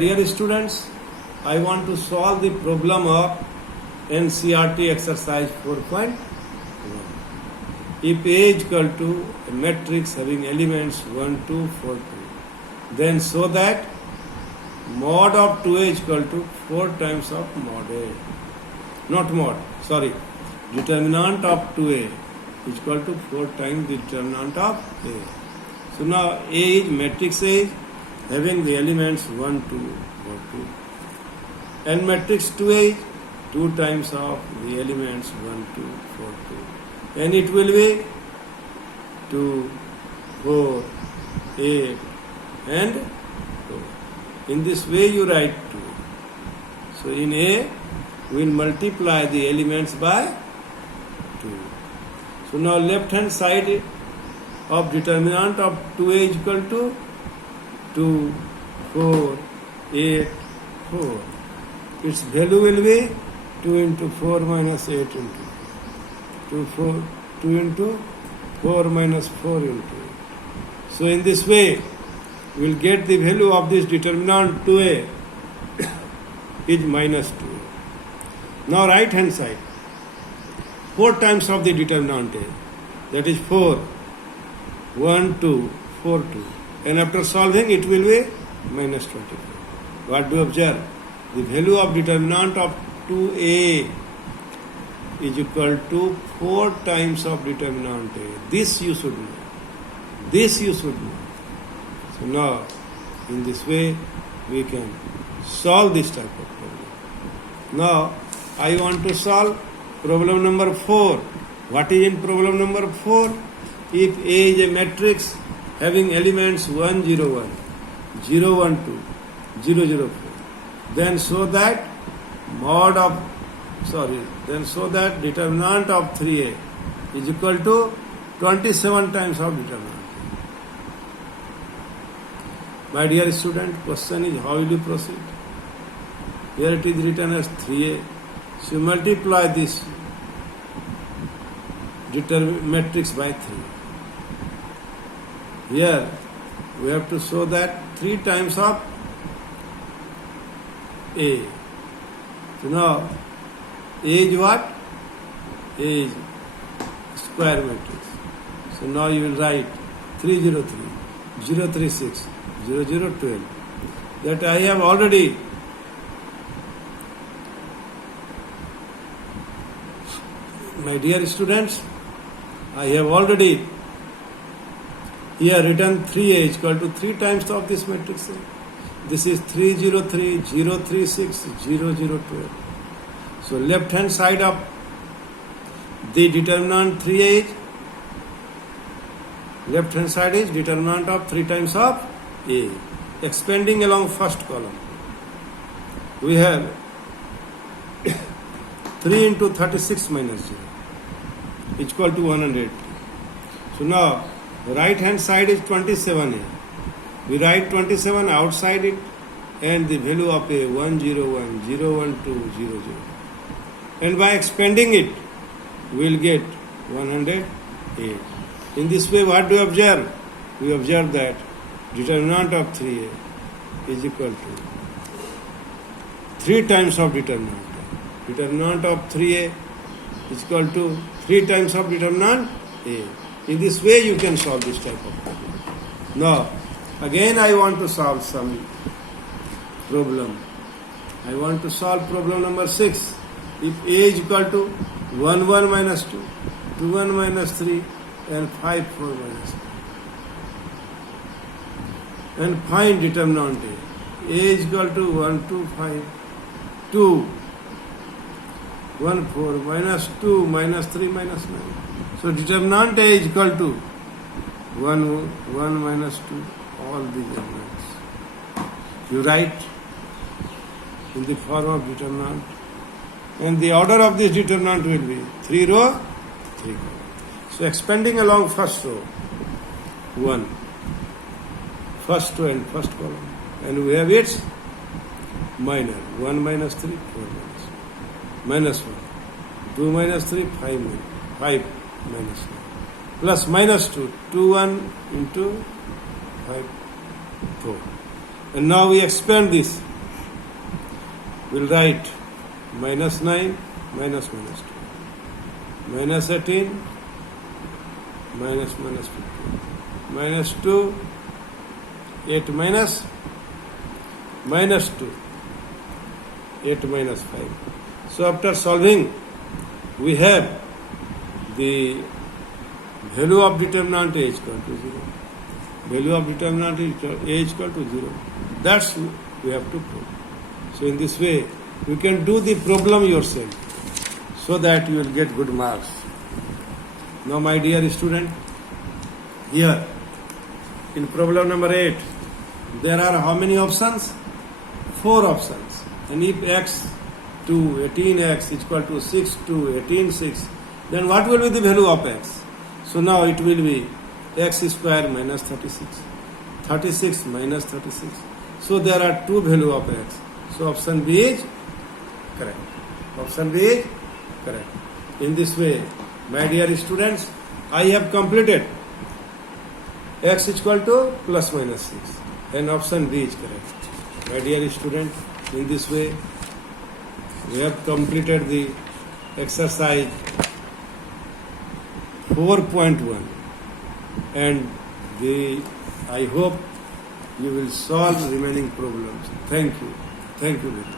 Dear students, I want to solve the problem of NCERT exercise 4.1. If A is equal to a matrix having elements 1, 2, 4, 2, then show that mod of 2A is equal to 4 times of mod A. Not mod, sorry. Determinant of 2A is equal to 4 times the determinant of A. So now A is matrix A having the elements 1, 2, 4, 2. And matrix 2A is 2 times of the elements 1, 2, 4, 2. And it will be 2, 4, 8 and 4. In this way you write 2. So in A, we will multiply the elements by 2. So now left hand side of determinant of 2A is equal to 2, 4, 8, 4. Its value will be 2 into 4 minus 8 into 2 into 4 minus 4 into 8. So in this way, we will get the value of this determinant 2A is minus 2A. Now right hand side, 4 times of the determinant A, that is 4, 1, 2, 4, 2. And after solving, it will be minus 24. What do you observe? The value of determinant of 2A is equal to 4 times of determinant A. This you should know. This you should know. So now, in this way, we can solve this type of problem. Now, I want to solve problem number 4. What is in problem number 4? If A is a matrix having elements 1, 0, 1, 0, 1, 2, 0, 0, 4, then show that determinant of 3A is equal to 27 times of determinant. My dear student, question is how will you proceed? Here it is written as 3A. So you multiply this matrix by 3. Here we have to show that 3 times of A. So now A is what? A is square matrix. So now you will write 303, 036, 0012. That I have already my dear students, I have already here written 3A is equal to 3 times of this matrix A. This is 303, 036, 0012. So left hand side of the determinant 3A is, left hand side is determinant of 3 times of A. Expanding along first column, we have 3 into 36 minus 0 is equal to 180. So now the right hand side is 27A. We write 27 outside it and the value of A 101, 012, 00. And by expanding it, we will get 108. In this way, what do we observe? We observe that determinant of 3A is equal to 3 times of determinant. Determinant of 3A is equal to 3 times of determinant A. In this way, you can solve this type of problem. Now, again I want to solve some problem. I want to solve problem number 6. If A is equal to 1, 1 minus 2, 2, 1 minus 3, and 5, 4 minus 3. And find determinant A. A is equal to 1, 2, 5, 2, 1, 4, minus 2, minus 3, minus 9. So determinant A is equal to 1, 1 minus 2, all these elements. You write in the form of determinant. And the order of this determinant will be 3 row, 3 column. So expanding along first row, 1. First row and first column. And we have its minor. 1 minus 3, 4 minus 1. 2 minus 3, 5 minus 1. Plus minus 2, 2, 1 into 5, 4. And now we expand this. We'll write minus 9 minus minus 2. Minus 18 minus minus 15. Minus 2. 8 minus minus 2. 8 minus 5. So after solving, we have the value of determinant A is equal to 0. Value of determinant A is equal to 0. That's we have to prove. So in this way, you can do the problem yourself so that you will get good marks. Now my dear student, here in problem number 8, there are how many options? 4 options. And if x to 18x is equal to 6 to 18 6, then what will be the value of x? So now it will be x square minus 36. 36 minus 36. So there are 2 value of x. So option B is correct. Option B is correct. In this way, my dear students, I have completed x is equal to plus minus 6. And option B is correct. My dear student, in this way, we have completed the exercise 4.1, and I hope you will solve remaining problems. Thank you. Thank you very much.